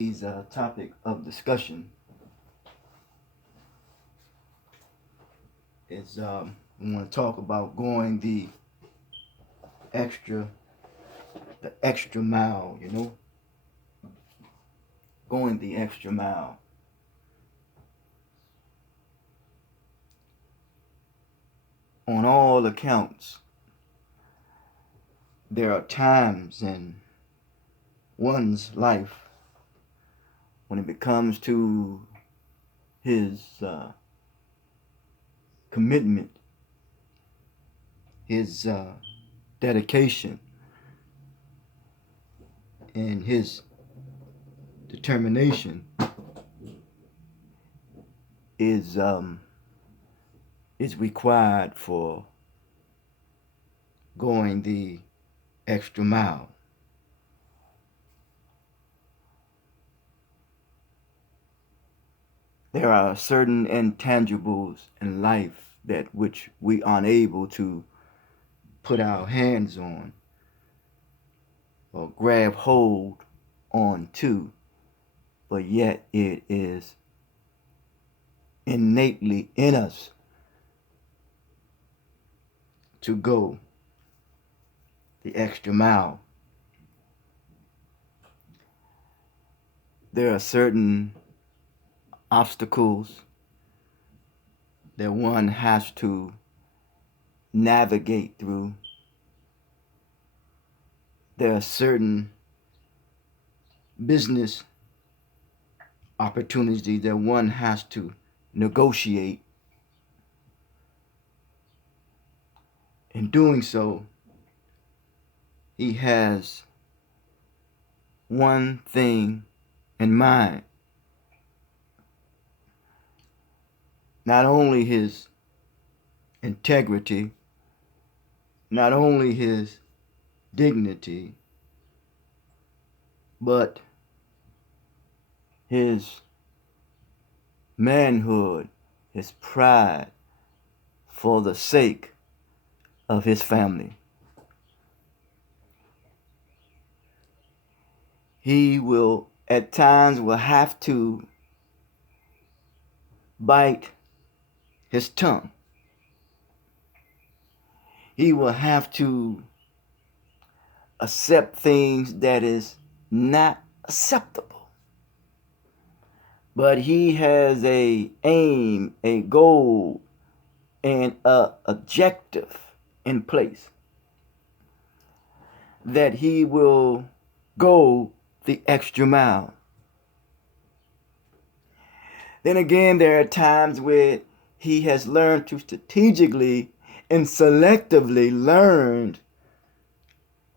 Today's topic of discussion is we want to talk about going extra, the extra mile. Going the extra mile. On all accounts, there are times in one's life when it comes to his commitment, his dedication, and his determination is required for going the extra mile. There are certain intangibles in life that which we aren't able to put our hands on or grab hold on to, but yet it is innately in us to go the extra mile. There are certain obstacles that one has to navigate through. There are certain business opportunities that one has to negotiate. In doing so, he has one thing in mind. Not only his integrity, not only his dignity, but his manhood, his pride for the sake of his family. He will at times will have to bite his tongue. He will have to accept things that is not acceptable. But he has a aim, a goal, and a objective in place that he will go the extra mile. Then again, there are times where he has learned to strategically and selectively learn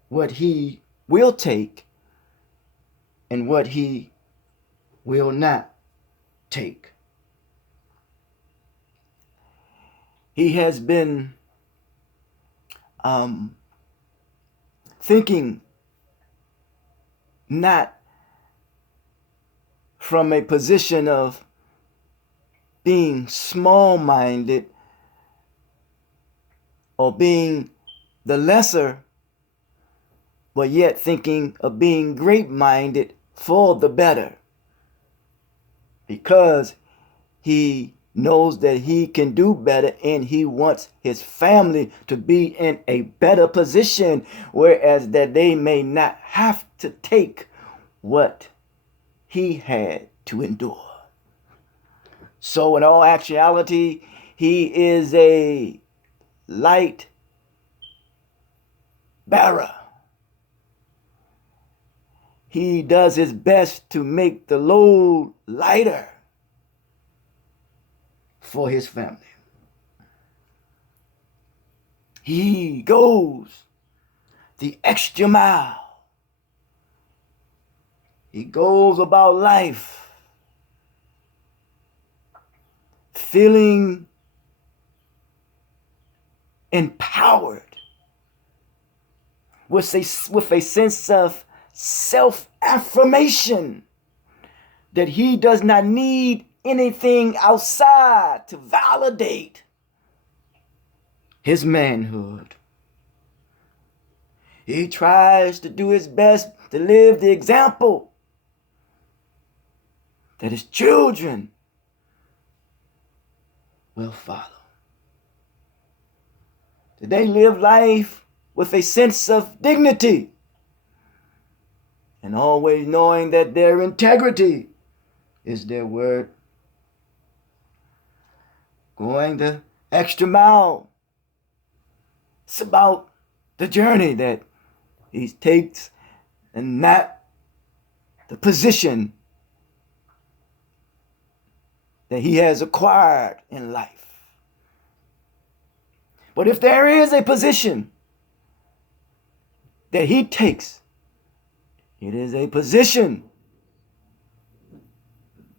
what he will take and what he will not take. He has been thinking not from a position of being small-minded or being the lesser, but yet thinking of being great-minded for the better, because he knows that he can do better and he wants his family to be in a better position, whereas that they may not have to take what he had to endure. So in all actuality, he is a light bearer. He does his best to make the load lighter for his family. He goes the extra mile. He goes about life feeling empowered with a sense of self-affirmation that he does not need anything outside to validate his manhood. He tries to do his best to live the example that his children will follow. That they live life with a sense of dignity and always knowing that their integrity is their word. Going the extra mile. It's about the journey that he takes and not the position that he has acquired in life. But if there is a position that he takes, it is a position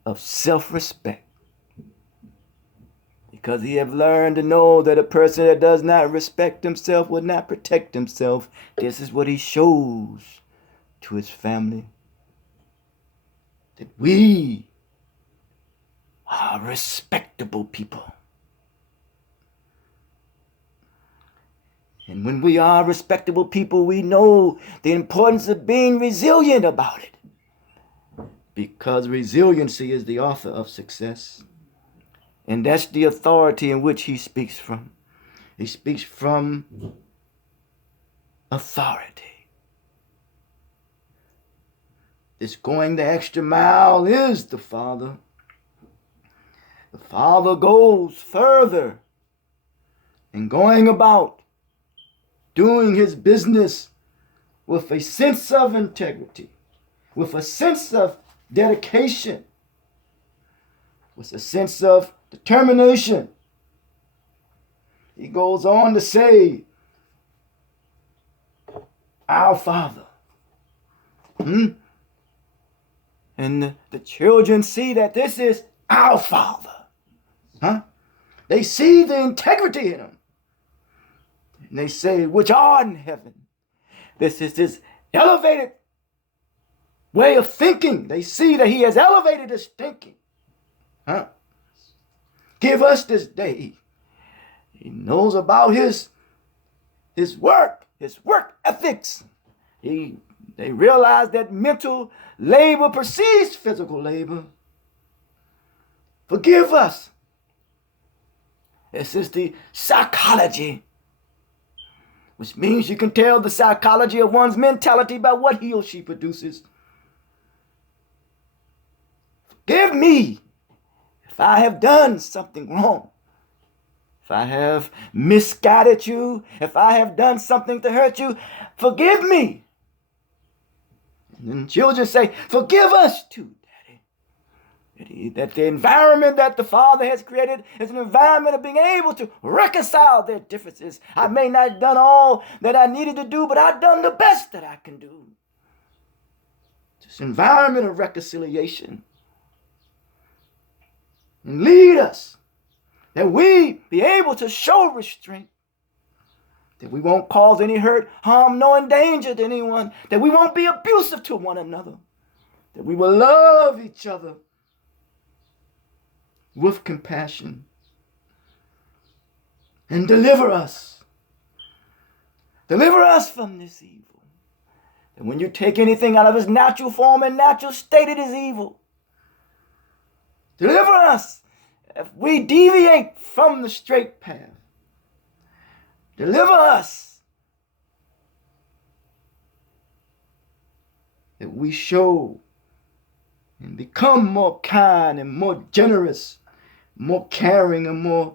of self-respect. Because he have learned to know that a person that does not respect himself will not protect himself. This is what he shows to his family. That we are respectable people. And when we are respectable people, we know the importance of being resilient about it. Because resiliency is the author of success. And that's the authority in which he speaks from. He speaks from authority. This going the extra mile is the Father. The Father goes further in going about doing his business with a sense of integrity, with a sense of dedication, with a sense of determination. He goes on to say, our Father. And the children see that this is our Father. They see the integrity in him. And they say, which art in heaven. This is his elevated way of thinking. They see that he has elevated his thinking. Give us this day. He knows about his work ethics. They realize that mental labor precedes physical labor. Forgive us. This is the psychology, which means you can tell the psychology of one's mentality by what he or she produces. Forgive me if I have done something wrong. If I have misguided you, if I have done something to hurt you, forgive me. And then children say, forgive us too, Daddy. That the environment that the Father has created is an environment of being able to reconcile their differences. I may not have done all that I needed to do, but I've done the best that I can do. This environment of reconciliation. And lead us that we be able to show restraint, that we won't cause any hurt, harm, nor danger to anyone, that we won't be abusive to one another, that we will love each other with compassion, and deliver us from this evil. And when you take anything out of its natural form and natural state, it is evil. Deliver us if we deviate from the straight path. Deliver us that we show and become more kind and more generous, more caring and more